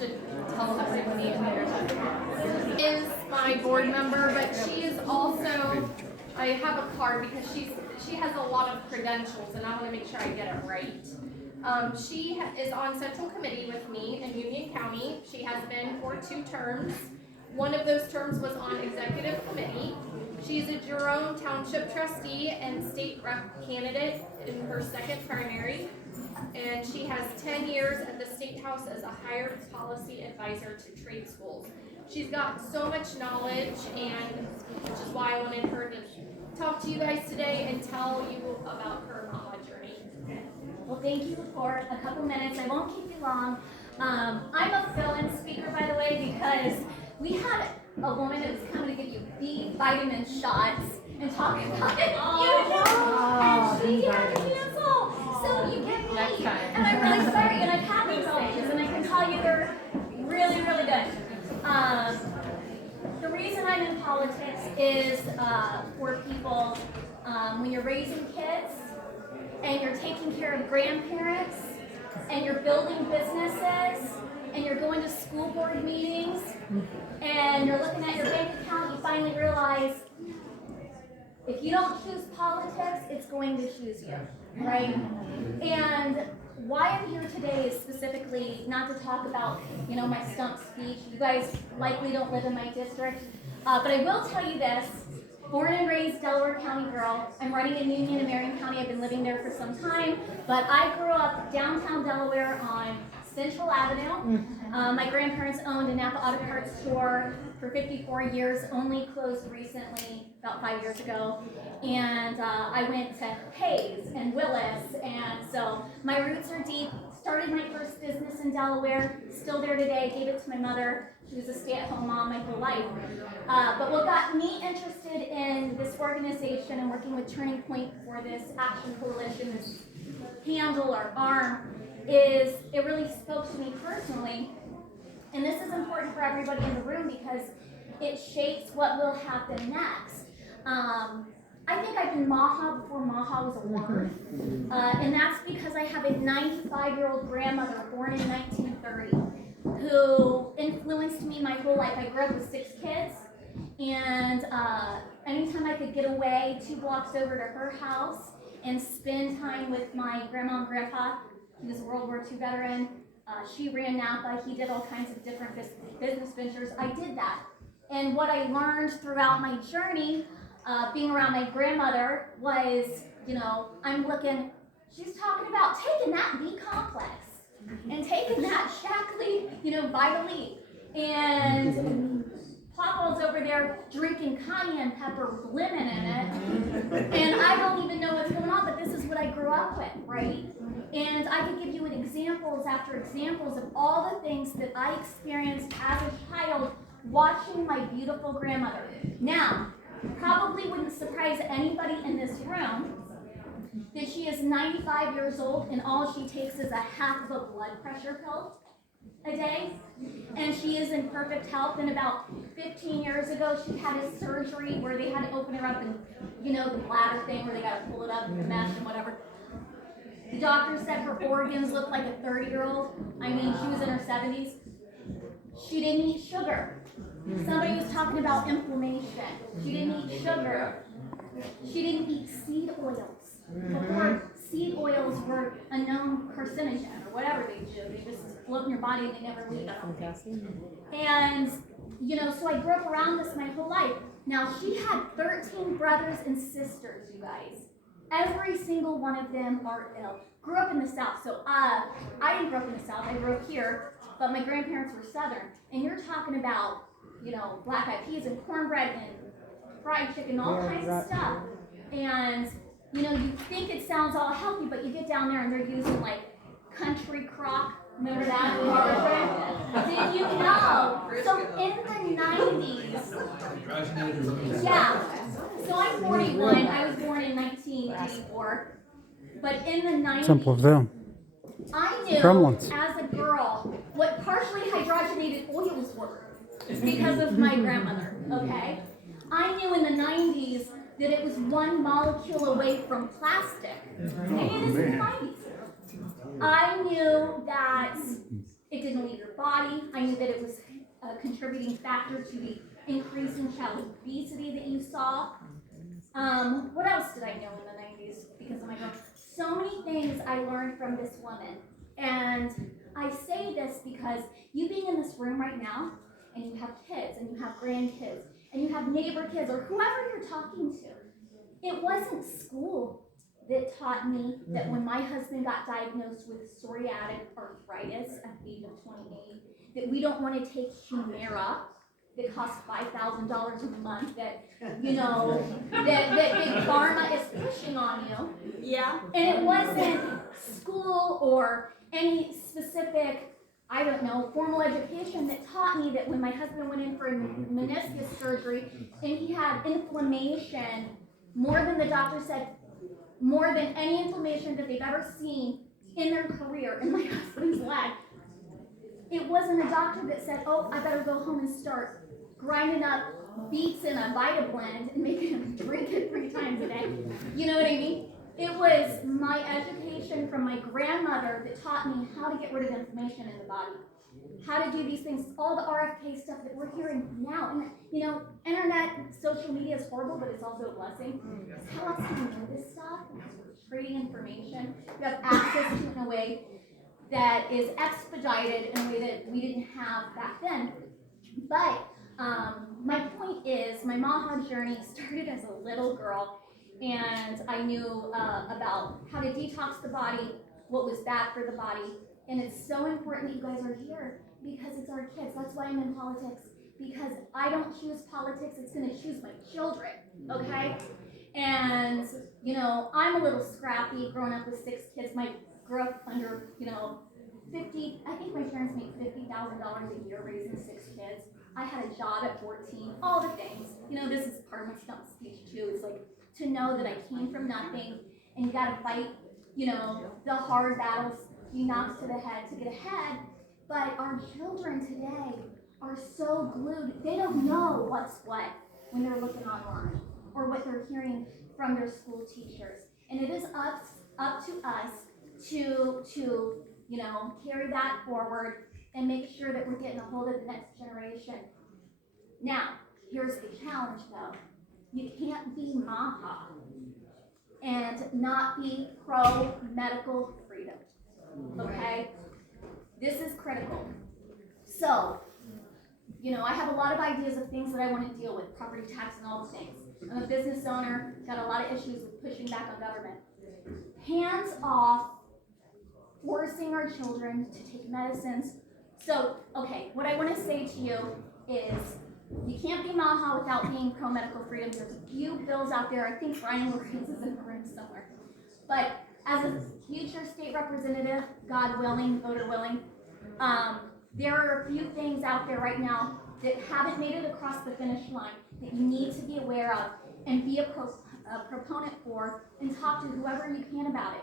should tell everybody in there that is my board member, but she is also, I have a card because she has a lot of credentials and I want to make sure I get it right. She is on Central Committee with me in Union County. She has been for 2 terms. One of those terms was on Executive Committee. She's a Jerome Township trustee and state rep candidate in her 2nd primary. And she has 10 years at the State House as a hired policy advisor to trade schools. She's got so much knowledge, and which is why I wanted her to talk to you guys today and tell you about her MAHA journey. Well, thank you for a couple minutes. I won't keep you long. I'm a fill-in speaker, by the way, because we had a woman that was coming to give you B vitamin shots and talk about infusion, and she had to cancel. So you get me, and I'm really sorry, and I've had these things, and I can tell you they're really, really good. The reason I'm in politics is for people, when you're raising kids, and you're taking care of grandparents, and you're building businesses, and you're going to school board meetings, and you're looking at your bank account, you finally realize if you don't choose politics, it's going to choose you, right? And why I'm here today is specifically not to talk about, my stump speech. You guys likely don't live in my district, but I will tell you this. Born and raised Delaware County girl. I'm running in Union and Marion County. I've been living there for some time, but I grew up downtown Delaware on Central Avenue. My grandparents owned a Napa Auto Parts store for 54 years, only closed recently, about 5 years ago. And I went to Hayes and Willis, and so my roots are deep. Started my first business in Delaware, still there today, gave it to my mother. She was a stay-at-home mom my whole life. But what got me interested in this organization and working with Turning Point for this Action Coalition, this handle or arm, is it really spoke to me personally. And this is important for everybody in the room because it shapes what will happen next. I think I've been MAHA before MAHA was a word. And that's because I have a 95-year-old grandmother born in 1930 who influenced me my whole life. I grew up with 6 kids, and anytime I could get away 2 blocks over to her house and spend time with my grandma and grandpa, he was a World War II veteran. She ran Napa. He did all kinds of different business ventures. I did that. And what I learned throughout my journey, being around my grandmother, was, I'm looking, she's talking about taking that B complex and taking that Shackley, Vitaly, and Papa's over there drinking cayenne pepper with lemon in it, and I don't even know what's going on, but this is what I grew up with, right? And I could give you examples after examples of all the things that I experienced as a child watching my beautiful grandmother. Now, probably wouldn't surprise anybody in this room that she is 95 years old and all she takes is a half of a blood pressure pill a day, and she is in perfect health. And about 15 years ago, she had a surgery where they had to open her up and, the bladder thing where they got to pull it up and mesh and whatever. The doctor said her organs looked like a 30-year-old. I mean, she was in her 70s. She didn't eat sugar. Somebody was talking about inflammation. She didn't eat sugar. She didn't eat seed oils. Before seed oils were a known carcinogen or whatever they do. They just float in your body and they never leave it. And, so I grew up around this my whole life. Now, she had 13 brothers and sisters, you guys. Every single one of them are ill. Grew up in the South. So I didn't grow up in the South. I grew up here. But my grandparents were Southern. And you're talking about, black-eyed peas and cornbread and fried chicken, all kinds of stuff. And, you think it sounds all healthy, but you get down there and they're using, country crock. Remember that? Did you know? So in the 90s, yeah. So I'm 41. I was born in 1984. But in the 90s, I knew as a girl what partially hydrogenated oils were because of my grandmother, okay? I knew in the 90s that it was one molecule away from plastic. Maybe it is in the 90s. I knew that It didn't leave your body. I knew that it was a contributing factor to the increase in child obesity that you saw. What else did I know in the 90s because of my growth? So many things I learned from this woman. And I say this because you being in this room right now, and you have kids, and you have grandkids, and you have neighbor kids, or whoever you're talking to, it wasn't school that taught me that when my husband got diagnosed with psoriatic arthritis at the age of 28, that we don't want to take Humira that costs $5,000 a month that, you know, that Big Pharma is pushing on you. Yeah. And it wasn't school or any specific, I don't know, formal education that taught me that when my husband went in for a meniscus surgery and he had inflammation, more than the doctor said, more than any inflammation that they've ever seen in their career in my husband's leg. It wasn't a doctor that said, oh, I better go home and start grinding up beets in a Vitablend and making him drink it 3 times a day. You know what I mean? It was my education from my grandmother that taught me how to get rid of inflammation in the body, how to do these things, all the RFK stuff that we're hearing now. And, you know, internet, social media is horrible, but it's also a blessing. Because how else do we know this stuff? Because we're trading information. We have access to it in a way that is expedited in a way that we didn't have back then. But my point is, my MAHA journey started as a little girl, and I knew about how to detox the body, what was bad for the body, and it's so important that you guys are here because it's our kids. That's why I'm in politics, because I don't choose politics, it's going to choose my children, okay? And, you know, I'm a little scrappy growing up with 6 kids. My grew up under, you know, I think my parents made $50,000 a year raising 6 kids. I had a job at 14, all the things. You know, this is part of my stump speech too. It's like to know that I came from nothing and you gotta fight, you know, the hard battles, you knock to the head to get ahead. But our children today are so glued, they don't know what's what when they're looking online or what they're hearing from their school teachers. And it is up to us to you know, carry that forward and make sure that we're getting a hold of the next generation. Now, here's the challenge though. You can't be MAHA and not be pro-medical freedom, okay? This is critical. So, you know, I have a lot of ideas of things that I want to deal with, property tax and all the things. I'm a business owner, got a lot of issues with pushing back on government. Hands off forcing our children to take medicines. So, okay, what I want to say to you is you can't be MAHA without being pro-medical freedom. There's a few bills out there. I think Brian Lorenz is in the room somewhere. But as a future state representative, God willing, voter willing, there are a few things out there right now that haven't made it across the finish line that you need to be aware of and be a proponent for and talk to whoever you can about it.